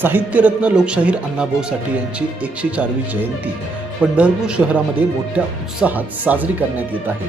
साहित्यरत्न लोकशाहीर अण्णाभाऊ साठे यांची 104वी जयंती पंढरपूर शहरामध्ये मोठ्या उत्साहात साजरी करण्यात येत आहे.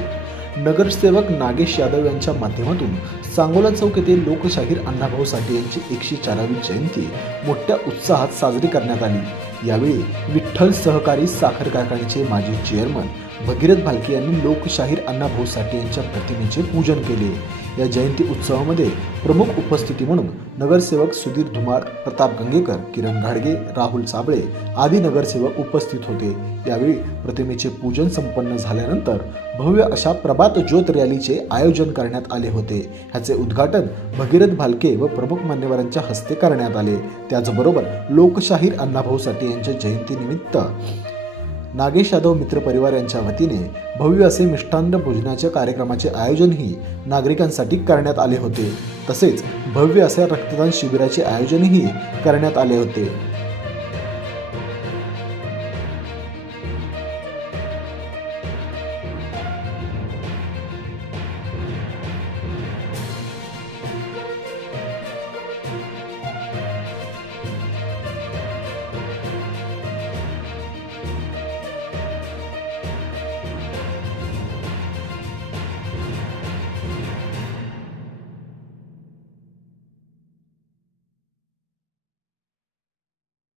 नगरसेवक नागेश यादव यांच्या माध्यमातून सांगोला चौक येथे लोकशाहीर अण्णाभाऊ साठे यांची 104वी जयंती मोठ्या उत्साहात साजरी करण्यात आली. यावेळी विठ्ठल सहकारी साखर कारखान्याचे माजी चेअरमन भगीरथ भालके यांनी लोकशाहीर अण्णाभाऊ साठे यांच्या प्रतिमेचे पूजन केले. या जयंती उत्सवामध्ये प्रमुख उपस्थिती म्हणून नगरसेवक सुधीर धुमाळ, प्रताप गंगेकर, किरण घाडगे, राहुल साबळे आदी नगरसेवक उपस्थित होते. यावेळी प्रतिमेचे पूजन संपन्न झाल्यानंतर भव्य अशा प्रभात ज्योत रॅलीचे आयोजन करण्यात आले होते. ह्याचे उद्घाटन भगीरथ भालके व प्रमुख मान्यवरांच्या हस्ते करण्यात आले. त्याचबरोबर लोकशाहीर अण्णाभाऊ साठे यांच्या जयंतीनिमित्त नागेश यादव मित्र परिवार यांच्या वतीने भव्य असे मिष्टान्न भोजनाच्या कार्यक्रमाचे आयोजनही नागरिकांसाठी करण्यात आले होते. तसेच भव्य असे रक्तदान शिबिराचे आयोजनही करण्यात आले होते.